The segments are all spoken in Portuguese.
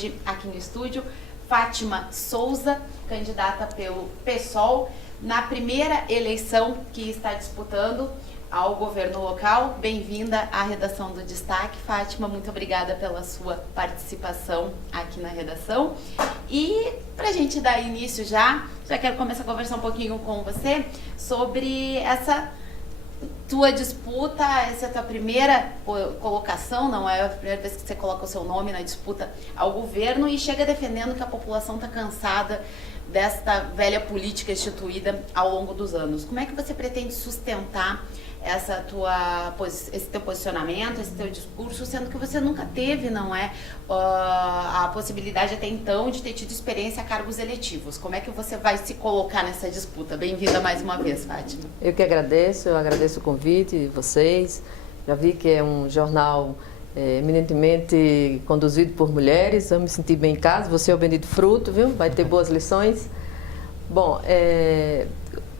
hoje aqui no estúdio Fátima Souza, candidata pelo PSOL, na primeira eleição que está disputando ao governo local. Bem-vinda à redação do Destaque, Fátima. Muito obrigada pela sua participação aqui na redação. E para a gente dar início já quero começar a conversar um pouquinho com você sobre essa tua disputa, essa é a tua primeira colocação, não é a primeira vez que você coloca o seu nome na disputa ao governo e chega defendendo que a população está cansada desta velha política instituída ao longo dos anos. Como é que você pretende sustentar esse teu posicionamento, esse teu discurso, sendo que você nunca teve, não é, a possibilidade até então de ter tido experiência a cargos eletivos? Como é que você vai se colocar nessa disputa? Bem-vinda mais uma vez, Fátima. Eu que agradeço, o convite de vocês. Já vi que é um jornal eminentemente conduzido por mulheres, eu me senti bem em casa, você é o bendito fruto, viu? Vai ter boas lições. Bom,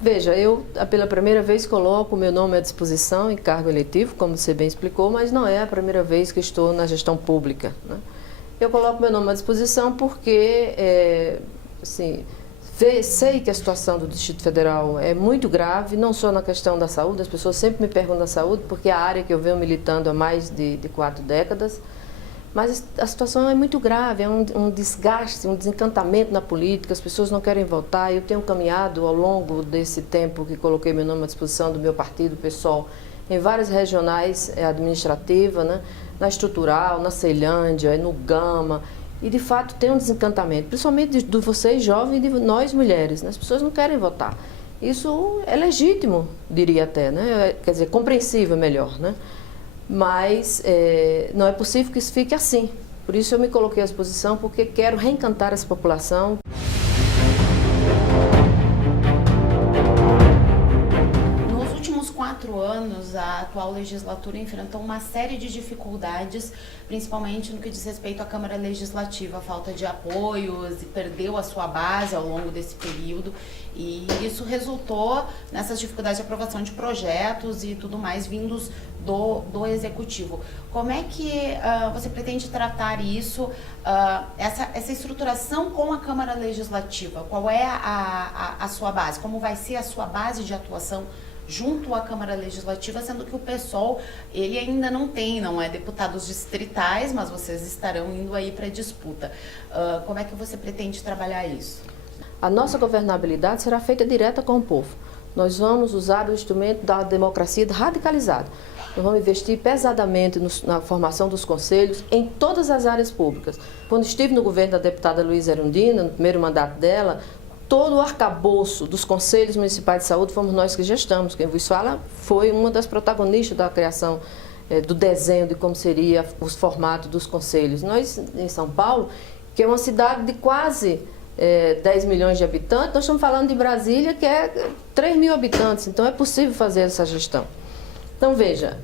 veja, eu pela primeira vez coloco o meu nome à disposição em cargo eletivo, como você bem explicou, mas não é a primeira vez que estou na gestão pública, né? Eu coloco meu nome à disposição porque, sei que a situação do Distrito Federal é muito grave, não só na questão da saúde, as pessoas sempre me perguntam da saúde, porque é a área que eu venho militando há mais de 4 décadas, mas a situação é muito grave, é um desgaste, um desencantamento na política, as pessoas não querem votar. Eu tenho caminhado ao longo desse tempo que coloquei meu nome à disposição do meu partido, PSOL, em várias regionais administrativas, né, na Estrutural, na Ceilândia, no Gama, e de fato tem um desencantamento, principalmente de vocês jovens e de nós mulheres, né? As pessoas não querem votar. Isso é legítimo, diria até, né? Quer dizer, compreensível melhor, né? Mas não é possível que isso fique assim. Por isso eu me coloquei à disposição, porque quero reencantar essa população. Nos últimos 4 anos, a atual legislatura enfrentou uma série de dificuldades, principalmente no que diz respeito à Câmara Legislativa, a falta de apoios, e perdeu a sua base ao longo desse período, e isso resultou nessas dificuldades de aprovação de projetos e tudo mais vindos do Executivo. Como é que você pretende tratar isso, essa estruturação com a Câmara Legislativa? Qual é a sua base? Como vai ser a sua base de atuação junto à Câmara Legislativa, sendo que o PSOL, ele ainda não tem, não é, deputados distritais, mas vocês estarão indo aí para a disputa. Como é que você pretende trabalhar isso? A nossa governabilidade será feita direta com o povo. Nós vamos usar o instrumento da democracia radicalizada. Nós vamos investir pesadamente na formação dos conselhos em todas as áreas públicas. Quando estive no governo da deputada Luísa Erundina, no primeiro mandato dela, todo o arcabouço dos conselhos municipais de saúde fomos nós que gestamos. Quem vos fala foi uma das protagonistas da criação do desenho de como seria os formatos dos conselhos. Nós, em São Paulo, que é uma cidade de quase 10 milhões de habitantes, nós estamos falando de Brasília, que é 3 mil habitantes, então é possível fazer essa gestão. Então, veja,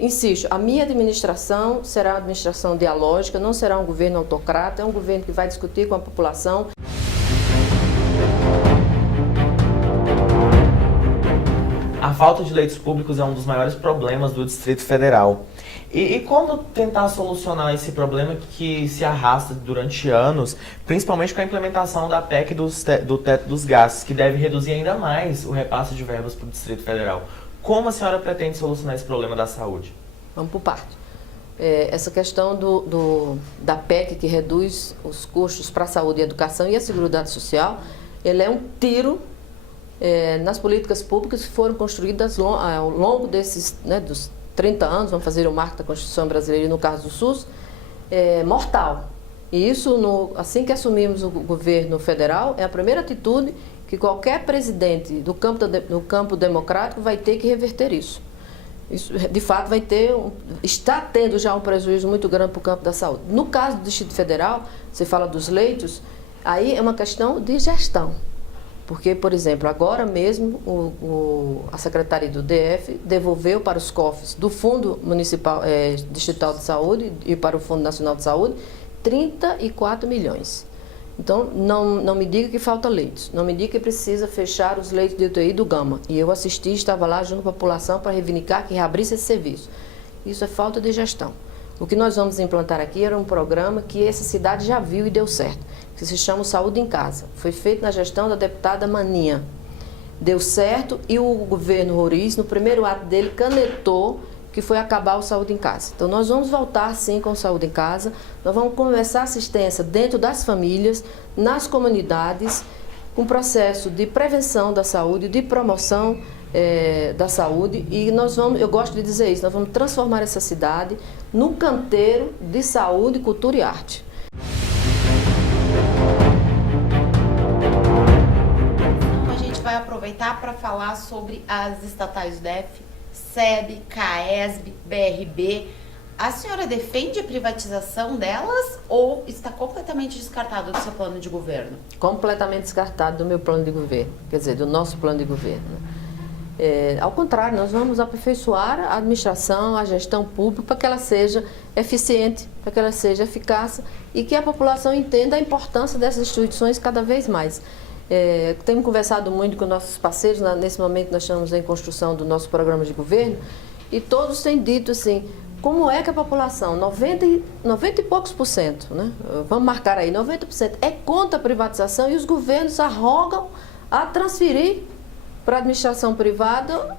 insisto, a minha administração será uma administração dialógica, não será um governo autocrata, é um governo que vai discutir com a população. A falta de leitos públicos é um dos maiores problemas do Distrito Federal. E como tentar solucionar esse problema que se arrasta durante anos, principalmente com a implementação da PEC do teto dos gastos, que deve reduzir ainda mais o repasse de verbas para o Distrito Federal? Como a senhora pretende solucionar esse problema da saúde? Vamos por parte. Essa questão da PEC, que reduz os custos para a saúde e a educação e a Seguridade Social, ele é um tiro nas políticas públicas que foram construídas ao longo desses, dos 30 anos, vamos fazer o marco da Constituição Brasileira, no caso do SUS, mortal. E isso, assim que assumimos o governo federal, é a primeira atitude que qualquer presidente do campo democrático vai ter que reverter isso. Isso, de fato, está tendo já um prejuízo muito grande para o campo da saúde. No caso do Distrito Federal, você fala dos leitos, aí é uma questão de gestão. Porque, por exemplo, agora mesmo a Secretaria do DF devolveu para os cofres do Fundo Municipal Distrital de Saúde e para o Fundo Nacional de Saúde 34 milhões. Então, não me diga que falta leitos, não me diga que precisa fechar os leitos de UTI do Gama. E eu estava lá junto com a população para reivindicar que reabrisse esse serviço. Isso é falta de gestão. O que nós vamos implantar aqui era um programa que essa cidade já viu e deu certo, que se chama Saúde em Casa. Foi feito na gestão da deputada Maninha. Deu certo e o governo Roriz, no primeiro ato dele, canetou que foi acabar o Saúde em Casa. Então, nós vamos voltar, sim, com o Saúde em Casa. Nós vamos começar a assistência dentro das famílias, nas comunidades, com processo de prevenção da saúde, de promoção da saúde. E nós vamos, eu gosto de dizer isso, nós vamos transformar essa cidade num canteiro de saúde, cultura e arte. Então, a gente vai aproveitar para falar sobre as estatais do DF, SEB, CAESB, BRB. A senhora defende a privatização delas ou está completamente descartado do seu plano de governo? Completamente descartado do meu plano de governo, quer dizer, do nosso plano de governo. Ao contrário, nós vamos aperfeiçoar a administração, a gestão pública para que ela seja eficiente, para que ela seja eficaz e que a população entenda a importância dessas instituições cada vez mais. Temos conversado muito com nossos parceiros, nesse momento nós estamos em construção do nosso programa de governo, e todos têm dito assim, como é que a população, 90 e poucos por cento, né? Vamos marcar aí, 90% é contra a privatização e os governos arrogam a transferir para a administração privada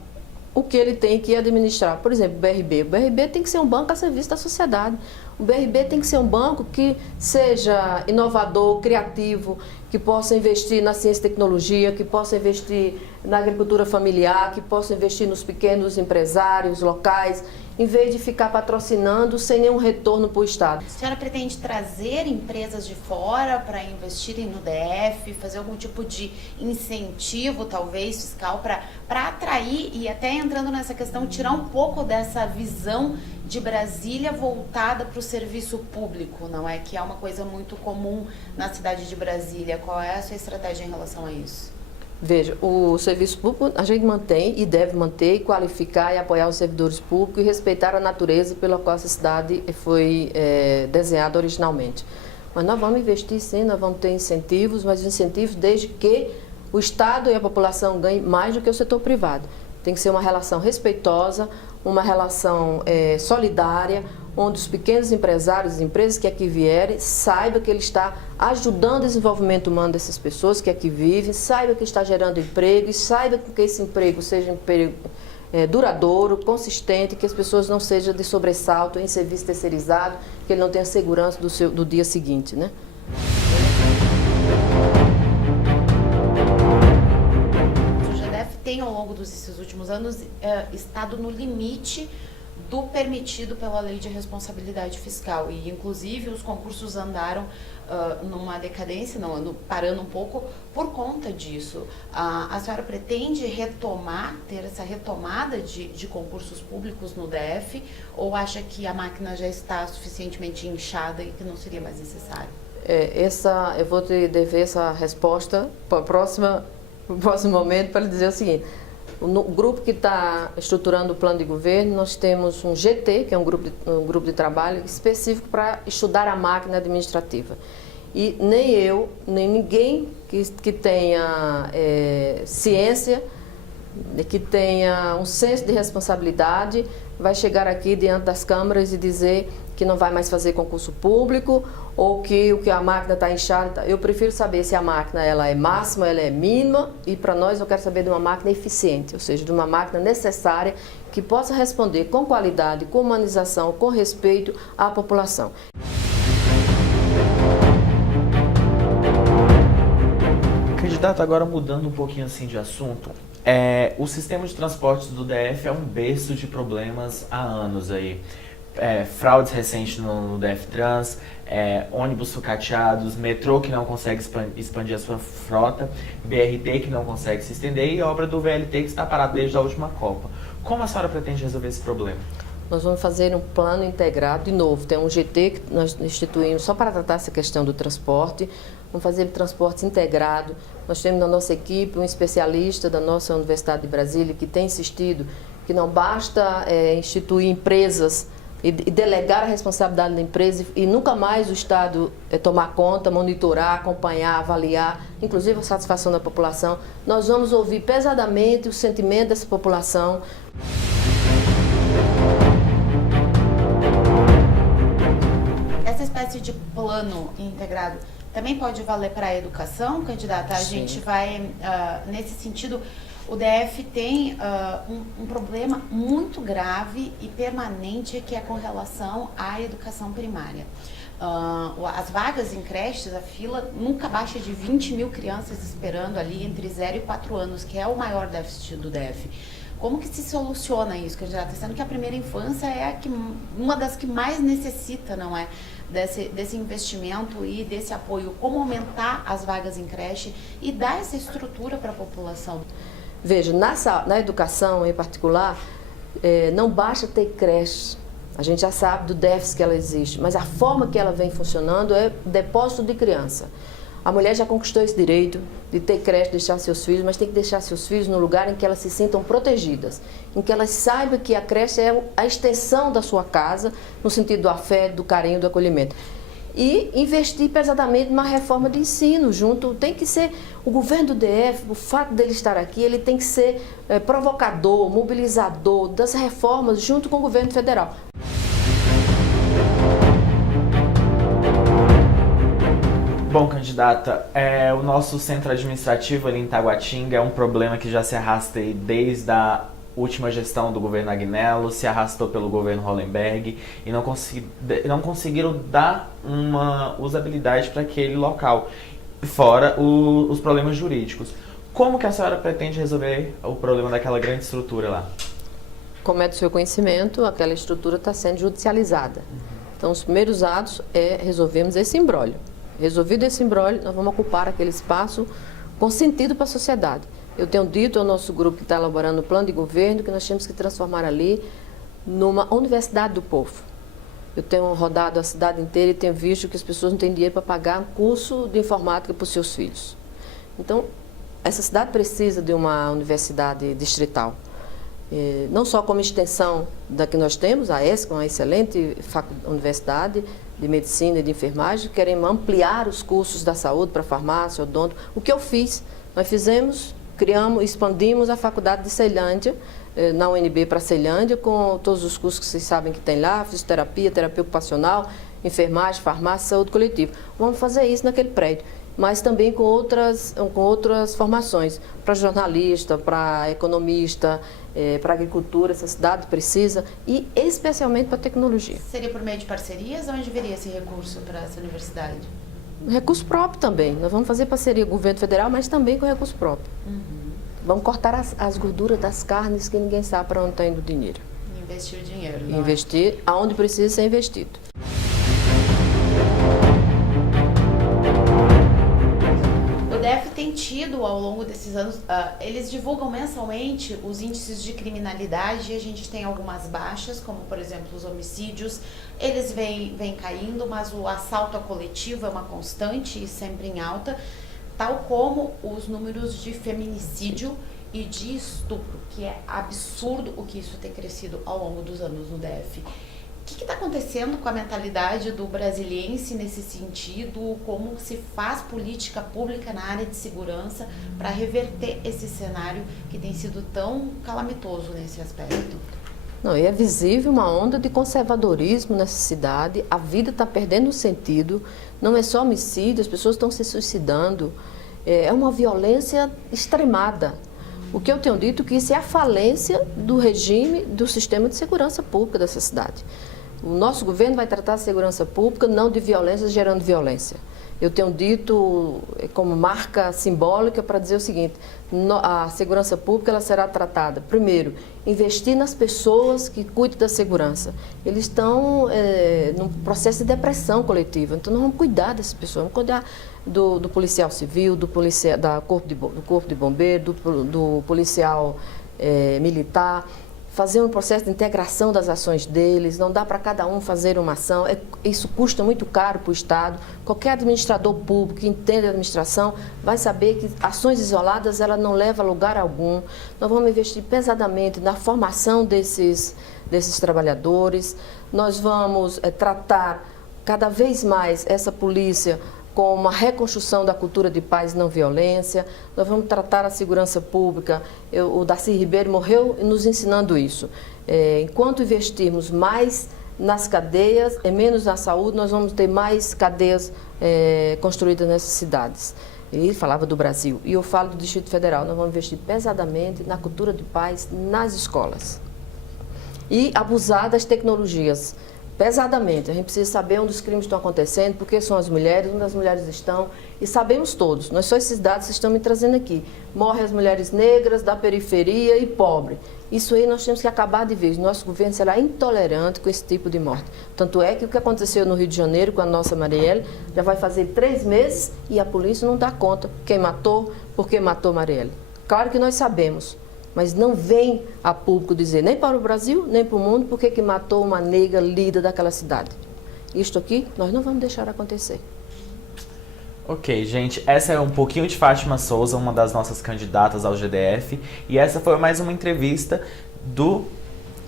o que ele tem que administrar. Por exemplo, o BRB. O BRB tem que ser um banco a serviço da sociedade. O BRB tem que ser um banco que seja inovador, criativo, que possa investir na ciência e tecnologia, que possa investir na agricultura familiar, que possa investir nos pequenos empresários locais, em vez de ficar patrocinando sem nenhum retorno para o Estado. A senhora pretende trazer empresas de fora para investirem no DF, fazer algum tipo de incentivo, talvez, fiscal, para atrair e até entrando nessa questão, tirar um pouco dessa visão de Brasília voltada para o serviço público, não é? Que é uma coisa muito comum na cidade de Brasília. Qual é a sua estratégia em relação a isso? Veja, o serviço público a gente mantém e deve manter, e qualificar e apoiar os servidores públicos e respeitar a natureza pela qual essa cidade foi desenhada originalmente. Mas nós vamos investir sim, nós vamos ter incentivos, mas incentivos desde que o Estado e a população ganhem mais do que o setor privado. Tem que ser uma relação respeitosa, uma relação solidária, onde os pequenos empresários e empresas que aqui vierem saibam que ele está ajudando o desenvolvimento humano dessas pessoas que aqui vivem, saiba que está gerando emprego e saiba que esse emprego seja um emprego duradouro, consistente, que as pessoas não sejam de sobressalto em serviço terceirizado, que ele não tenha segurança do dia seguinte, né? O GDF tem, ao longo desses últimos anos, estado no limite do permitido pela lei de responsabilidade fiscal e, inclusive, os concursos andaram numa decadência, parando um pouco por conta disso. A senhora pretende ter essa retomada de concursos públicos no DF ou acha que a máquina já está suficientemente inchada e que não seria mais necessário? Eu vou te dever essa resposta para o próximo momento para lhe dizer o seguinte. No grupo que está estruturando o plano de governo, nós temos um GT, que é um grupo de trabalho específico para estudar a máquina administrativa. E nem eu, nem ninguém que tenha ciência, que tenha um senso de responsabilidade, vai chegar aqui diante das câmaras e dizer que não vai mais fazer concurso público ou que a máquina está inchada. Eu prefiro saber se a máquina ela é máxima, ela é mínima, e para nós eu quero saber de uma máquina eficiente, ou seja, de uma máquina necessária que possa responder com qualidade, com humanização, com respeito à população. Candidato, agora mudando um pouquinho assim de assunto, o sistema de transportes do DF é um berço de problemas há anos aí. Fraudes recentes no DF Trans, ônibus sucateados, metrô que não consegue expandir a sua frota, BRT que não consegue se estender e obra do VLT que está parado desde a última Copa. Como a senhora pretende resolver esse problema? Nós vamos fazer um plano integrado, de novo, tem um GT que nós instituímos só para tratar essa questão do transporte, vamos fazer transporte integrado. Nós temos na nossa equipe um especialista da nossa Universidade de Brasília que tem insistido que não basta instituir empresas e delegar a responsabilidade da empresa e nunca mais o Estado tomar conta, monitorar, acompanhar, avaliar, inclusive a satisfação da população. Nós vamos ouvir pesadamente o sentimento dessa população. espécie de plano integrado também pode valer para a educação, candidata? A Sim. gente vai, nesse sentido, o DF tem um problema muito grave e permanente que é com relação à educação primária. As vagas em creches, a fila nunca baixa de 20 mil crianças esperando ali entre 0 e 4 anos, que é o maior déficit do DF. Como que se soluciona isso, candidata? Sendo que a primeira infância é uma das que mais necessita, não é? Desse investimento e desse apoio. Como aumentar as vagas em creche e dar essa estrutura para a população? Veja, na educação em particular, não basta ter creche. A gente já sabe do déficit que ela existe, mas a forma que ela vem funcionando é depósito de criança. A mulher já conquistou esse direito de ter creche, deixar seus filhos, mas tem que deixar seus filhos no lugar em que elas se sintam protegidas, em que elas saibam que a creche é a extensão da sua casa, no sentido do afeto, do carinho, do acolhimento. E investir pesadamente numa reforma de ensino junto. Tem que ser o governo do DF, o fato dele estar aqui, ele tem que ser provocador, mobilizador das reformas junto com o governo federal. Bom, candidata, o nosso centro administrativo ali em Taguatinga é um problema que já se arrasta aí desde a última gestão do governo Agnello, se arrastou pelo governo Hollenberg e não conseguiram dar uma usabilidade para aquele local, fora os problemas jurídicos. Como que a senhora pretende resolver o problema daquela grande estrutura lá? Como é do seu conhecimento, aquela estrutura está sendo judicializada. Então, os primeiros atos é resolvermos esse imbróglio. Resolvido esse imbróglio, nós vamos ocupar aquele espaço com sentido para a sociedade. Eu tenho dito ao nosso grupo que está elaborando o plano de governo que nós temos que transformar ali numa universidade do povo. Eu tenho rodado a cidade inteira e tenho visto que as pessoas não têm dinheiro para pagar um curso de informática para os seus filhos. Então, essa cidade precisa de uma universidade distrital. Não só como extensão da que nós temos, a ESC, uma excelente universidade de medicina e de enfermagem, queremos ampliar os cursos da saúde para farmácia, odonto. O que eu fiz? Nós fizemos, criamos, expandimos a faculdade de Ceilândia, na UNB para Ceilândia, com todos os cursos que vocês sabem que tem lá, fisioterapia, terapia ocupacional, enfermagem, farmácia, saúde coletiva. Vamos fazer isso naquele prédio, mas também com outras formações, para jornalista, para economista, para agricultura, essa cidade precisa, e especialmente para tecnologia. Seria por meio de parcerias? Onde viria esse recurso para essa universidade? Recurso próprio também. Nós vamos fazer parceria com o governo federal, mas também com recurso próprio. Vamos cortar as gorduras das carnes que ninguém sabe para onde está indo o dinheiro. Investir o dinheiro. Investir aonde precisa ser investido. O DF tem tido, ao longo desses anos, eles divulgam mensalmente os índices de criminalidade e a gente tem algumas baixas, como, por exemplo, os homicídios. Eles vêm caindo, mas o assalto a coletivo é uma constante e sempre em alta, tal como os números de feminicídio e de estupro, que é absurdo o que isso tem crescido ao longo dos anos no DF. O que está acontecendo com a mentalidade do brasiliense nesse sentido? Como se faz política pública na área de segurança para reverter esse cenário que tem sido tão calamitoso nesse aspecto? Não, e é visível uma onda de conservadorismo nessa cidade, a vida está perdendo sentido, não é só homicídio, as pessoas estão se suicidando, é uma violência extremada. O que eu tenho dito é que isso é a falência do regime do sistema de segurança pública dessa cidade. O nosso governo vai tratar a segurança pública não de violência gerando violência. Eu tenho dito como marca simbólica para dizer o seguinte: a segurança pública ela será tratada, primeiro, investir nas pessoas que cuidam da segurança. Eles estão num processo de depressão coletiva, então nós vamos cuidar dessas pessoas, vamos cuidar do policial civil, do corpo de bombeiro, do policial militar, fazer um processo de integração das ações deles, não dá para cada um fazer uma ação, isso custa muito caro para o Estado. Qualquer administrador público que entende a administração vai saber que ações isoladas ela não levam a lugar algum. Nós vamos investir pesadamente na formação desses trabalhadores, nós vamos tratar cada vez mais essa polícia com uma reconstrução da cultura de paz e não violência. Nós vamos tratar a segurança pública. O Darcy Ribeiro morreu nos ensinando isso. Enquanto investirmos mais nas cadeias, menos na saúde, nós vamos ter mais cadeias construídas nessas cidades. Ele falava do Brasil, e eu falo do Distrito Federal, nós vamos investir pesadamente na cultura de paz nas escolas. E abusar das tecnologias, pesadamente. A gente precisa saber onde os crimes estão acontecendo, porque são as mulheres, onde as mulheres estão, e sabemos todos, não é só esses dados que estão me trazendo aqui. Morrem as mulheres negras, da periferia e pobre. Isso aí nós temos que acabar de vez. Nosso governo será intolerante com esse tipo de morte. Tanto é que o que aconteceu no Rio de Janeiro com a nossa Marielle já vai fazer 3 meses e a polícia não dá conta quem matou, por que matou Marielle. Claro que nós sabemos, mas não vem a público dizer, nem para o Brasil, nem para o mundo, por que matou uma negra líder daquela cidade. Isto aqui nós não vamos deixar acontecer. Ok, gente, essa é um pouquinho de Fátima Souza, uma das nossas candidatas ao GDF, e essa foi mais uma entrevista do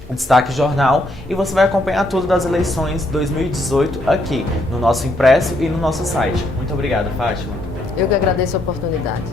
Destaque Jornal, e você vai acompanhar tudo das eleições 2018 aqui, no nosso impresso e no nosso site. Muito obrigado, Fátima. Eu que agradeço a oportunidade.